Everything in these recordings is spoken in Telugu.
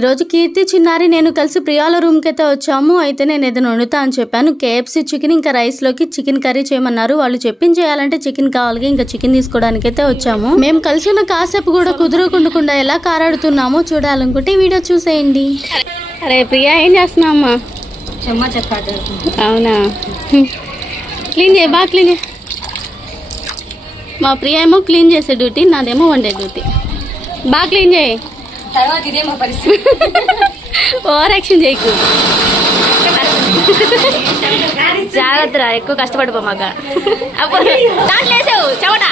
ఈరోజు కీర్తి చిన్నారి నేను కలిసి ప్రియాల రూమ్కి అయితే వచ్చాము. అయితే నేను ఏదైనా వండుతా అని చెప్పాను. కేఎఫ్సీ చికెన్ ఇంకా రైస్లోకి చికెన్ కర్రీ చేయమన్నారు. వాళ్ళు చెప్పింది చేయాలంటే చికెన్ కావాలి, ఇంకా చికెన్ తీసుకోవడానికి అయితే వచ్చాము. మేము కలిసి ఉన్న కాసేపు కూడా కుదురుకుండకుండా ఎలా కారాడుతున్నామో చూడాలనుకుంటే వీడియో చూసేయండి. అరే ప్రియా ఏం చేస్తున్నావమ్మా? అవునా, క్లీన్ చేయ, బాగా క్లీన్ చేయ. మా ప్రియా ఏమో క్లీన్ చేసే డ్యూటీ, నాదేమో వండే డ్యూటీ. బాగా క్లీన్ చేయి. తర్వాత ఇదే మా పరిస్థితి. ఓవర్ యాక్షన్ చేయకు, జాగ్రత్త, ఎక్కువ కష్టపడిపోమాక. దాంట్లో వేసావు చెమట.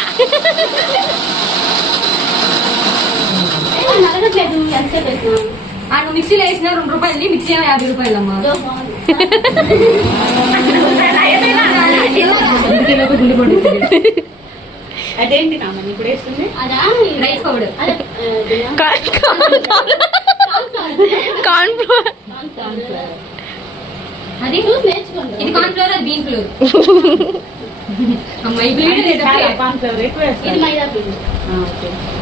నువ్వు మిక్సీలో వేసిన 2 రూపాయలు, మిక్సీ 50 రూపాయలమ్మా. అదేంటి నామని ఇప్పుడు వేస్తుంది? Rice powder, corn flour. అది ఇది కార్న్ ఫ్లోర్, అది బీన్ ఫ్లోర్.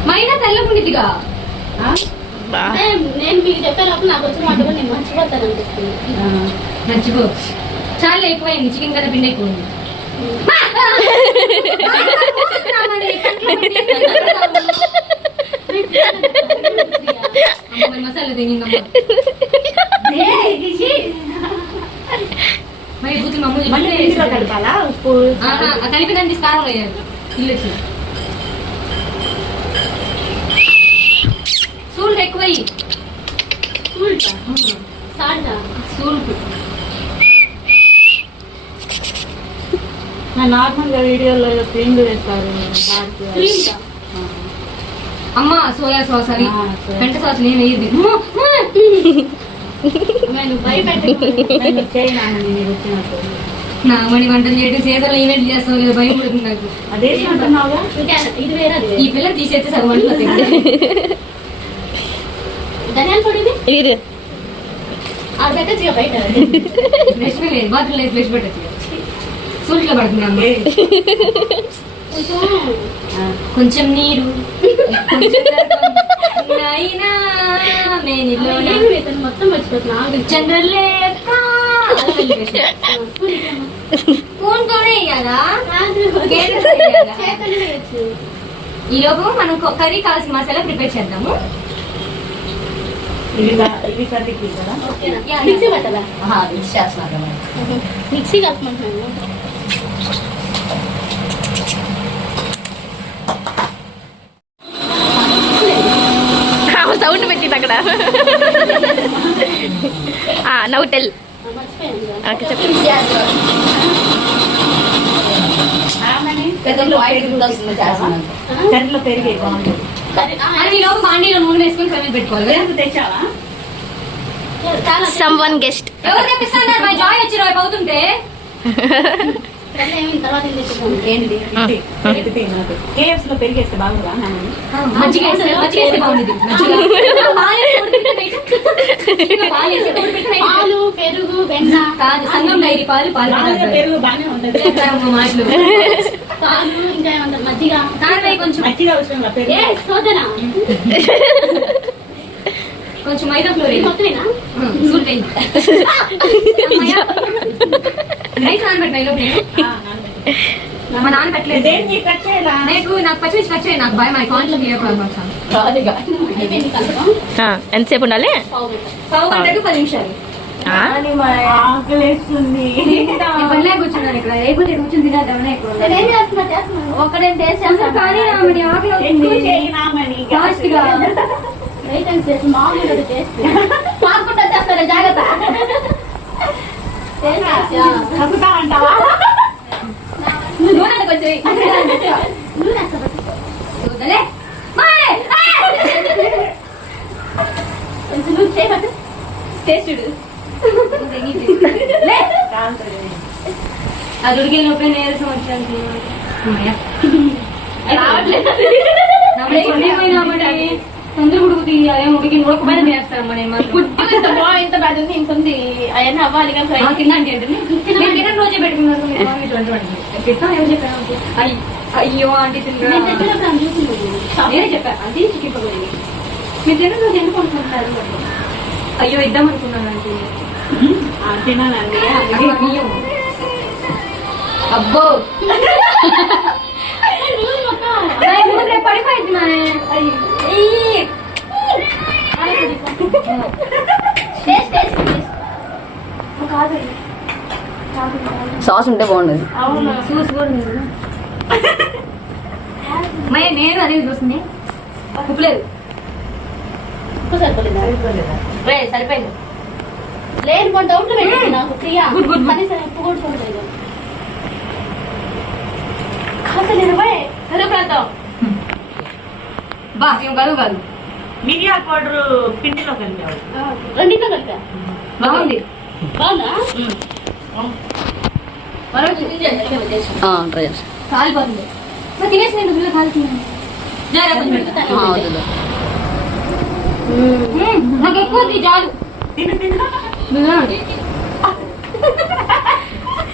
మైదా తెల్లకుండిదిగా. నేను మీకు చెప్పేటప్పుడు నాకు వచ్చిన మాట నేను మర్చిపోతాను అనిపిస్తుంది. మర్చిపో, చాలా ఎక్కువైంది. చికెన్ కన్నా పిండి ఎక్కువ. మసాలా తింగమ్మా కలిపిన కారం వేయాలి. సూల్ట్ ఎక్కువ, సూల్ట్. నార్మల్ గా వీడియోలో క్రీమ్ వేస్తారు. అమ్మ సోయా సాస్ అని, పెంట సాస్ నేను వేయద్దు. నా మణి వంటలు చేయడం, చేతలో ఈవెంట్ చేస్తావు లేదా భయం పడుతుంది నాకు. అదే ఈ పిల్లలు తీసేస్తే సగం వంటలు ఫ్రెష్ లేదు, బాత్రూమ్ లేదు, ఫ్రెష్ పెట్టచ్చు. సూట్లో పడుతున్నాము. కొంచెం నీరు మొత్తం మర్చిపోతున్నా. చంద్రలేఖ ఈ లోపు మనం కర్రీ కావాల్సిన మసాలా ప్రిపేర్ చేద్దాము. మిక్సీ కలుపుకుంటున్నాను. సౌండ్ పెట్టింది అక్కడ. Now tell. మాండీలో నూనె వేసుకొని కర్రీ పెట్టుకోవాలి. తెచ్చావా? Someone guest. ఎవరు తెప్పిస్తున్నారు? మా జాయ్ వచ్చి రేపు అవుతుంటే కేఎఫ్స్ లో పెరిగేస్తే బాగుందా? మజ్జిగ వేస్తే బాగుంది. పాలు, పెరుగు, వెన్న కాదు, సంగం డైరీ పాలు. పెరుగు బాగానే ఉంటది. మాటలు పాలు, ఇంకా ఏమంటారు మజ్జిగ. కొంచెం మజ్జిగ అవసరం కొంచెం మైదా ఫ్లోర్ రైస్ నానబెట్టిన. మా నాన్న పెట్టలేదు. నాకు పచ్చిమిర్చి కట్ చేయాలి. నాకు భయం. మా కాంట్లో ఎంతసేపు ఉండాలి? పావు గంటకు 10 నిమిషాలు. కూర్చున్నాను ఇక్కడ. లేకపోతే కూర్చొని తినేద్దామని ఒకటే కానీ ఆకలి మాకుండా చేస్తారా? జాగ్రత్త. అది ఉడికే లోపే నీరసం వచ్చాను. తొందర ఉడుకుతుంది. అదే ఉడికి ఉడకపోయినా చేస్తాను. ఇంత బాధ ఉంది, ఇంత ఉంది. అవన్నీ అవ్వాలి కదా. తిన్నాను రోజే పెట్టుకున్నాను. ఏమో చెప్పాను. అయ్యో ఆంటీ తిన్నా నేనే చెప్పాను. అది చికెన్ పకోడీ మీరు తిన్న రోజు ఎందుకు అనుకుంటున్నారు? అయ్యో ఇద్దాం అనుకున్నాను అంటే తినాలండి అసలు బియ్యం. అబ్బో రేపు పడిపోయింది సాస్ ఉంటే బాగుండదు. చూసి కూడా నేను అనేది చూస్తుంది ఉప్పు లేదు. ఉప్పు సరిపోలేదా? సరిపోయింది. లేదు మా డౌట్ పెట్టింది నాకు ప్రియా. Good, good, good. కనీసం ఉప్పు కూడా చూడలేదు. బా ఏం కాదు మిరియాల పౌడర్ పిండిలో కలిపావు. రెండింటిలో కలిపా. బాగుంది. బాగుందా? మరో చికెన్ చేయాలి. ట్రై చేస్తాను. కాలిపోతుంది. మరి తినేసి నేను ఇందులో కాలుతున్నాను. నాకు ఎక్కువ వద్దు, చాలు.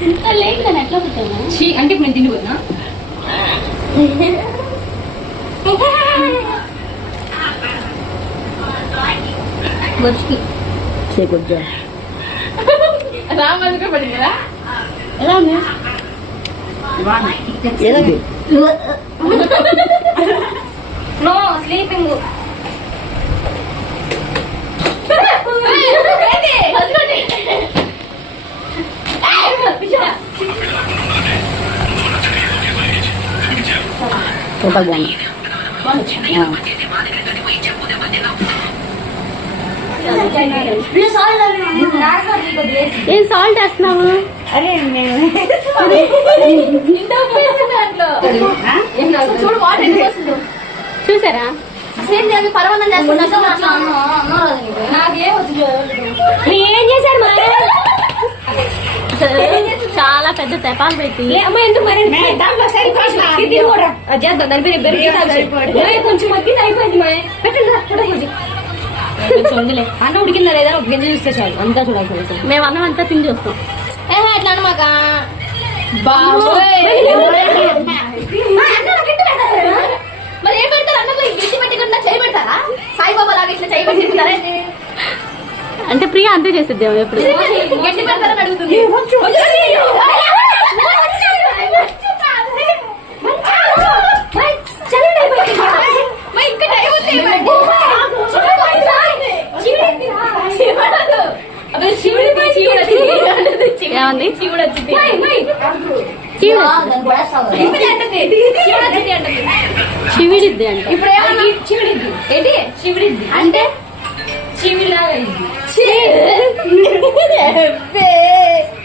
ఇంత లేట్ నేను ఎట్లా పెట్టాను? ఛీ, అంటే ఇప్పుడు నేను తిండిపోతున్నా. వచ్చి రామగా పడిందిరా. ఎలా ఉంది? No sleeping. సూపర్ బాగుంది. ఏం సాల్ట్ వేస్తున్నావు? అరే నేను చూడు వాటర్ ఎందుకు వస్తుందో. చూసారా? సేమ్ అవి పర్వాలేదు చేస్తున్నా. నాకేం వచ్చు. ఏం చేశాడు మా చాలా పెద్ద తెపాలు పెట్టి అమ్మ ఎందుకు మరి దాంట్లో సరిపోయింది. చేద్దాం దాని కొంచెం మగ్గింది అయిపోయింది మా పెట్టండి చూడకూడదు. కొంచెం ఉందిలే. అన్నం ఉడికిందా లేదా ఒక గింజ చూస్తే చాలు. అంతా చూడాల్సి మేము అన్నం అంతా తిని చూస్తాం. ఎట్లా అనమాక మరి ఏం పెడతారు అన్నంలో గిట్టి పెట్టుకుంటా చేయి పెడతారా? సాయిబాబా లాగా ఇట్లా చేయి పెట్టుకుంటారా? అంటే ప్రియా అంతే చేసిద్ది ఎప్పుడు. గట్టి పెడతారని అడుగుతుంది. ఏమంది? శివుడిద్ది అంటే ఇప్పుడు ఏమన్నా శివుడిద్ది ఏంటి? శివుడిద్ది అంటే శివుడిలాగా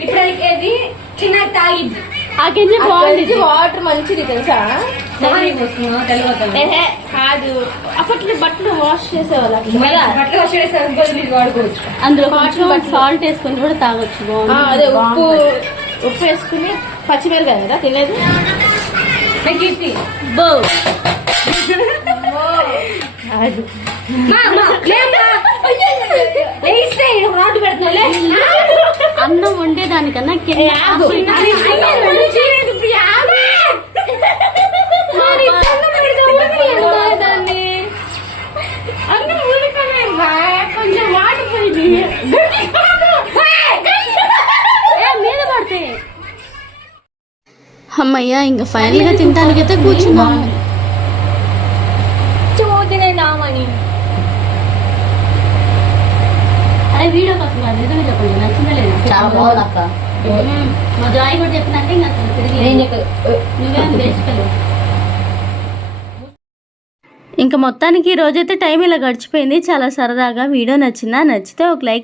ఇప్పుడు ఏది చిన్న తాగిద్ది. ఆ గింజ బాగుంది. వాటర్ మంచిది తెలుసా? కాదు అప్పట్లో బట్టలు వాష్ చేసేవాళ్ళు. బట్టలు వాష్ చేసేది వాడుకోవచ్చు. అందులో కొంచెం సాల్ట్ వేసుకొని కూడా తాగొచ్చు. బాగుంది. అదే ఉప్పు వేసుకుని పచ్చిమిరకాయ కదా తినేది. బో రాటు పెడుతున్నా అన్నం వండేదానికన్నా కింద కొంచెం వాడిపోయింది మీద పడితే. అమ్మయ్యా ఇంకా ఫైనల్ గా తినడానికైతే కూర్చున్నాము. నామని అదే వీడియో కోసం కాదు, నిజమే చెప్పండి. నచ్చిందా లేదా? చాలా బాగుంది అక్క. మా జాయ్ కూడా చెప్పినట్టే ఇంకా అసలు తిరిగి నువ్వేం వేసుకోలేవు. ఇంకా మొత్తానికి ఈ రోజైతే టైం ఇలా గడిచిపోయింది. చాలా సరదాగా. వీడియో నచ్చిందా? నచ్చితే ఒక లైక్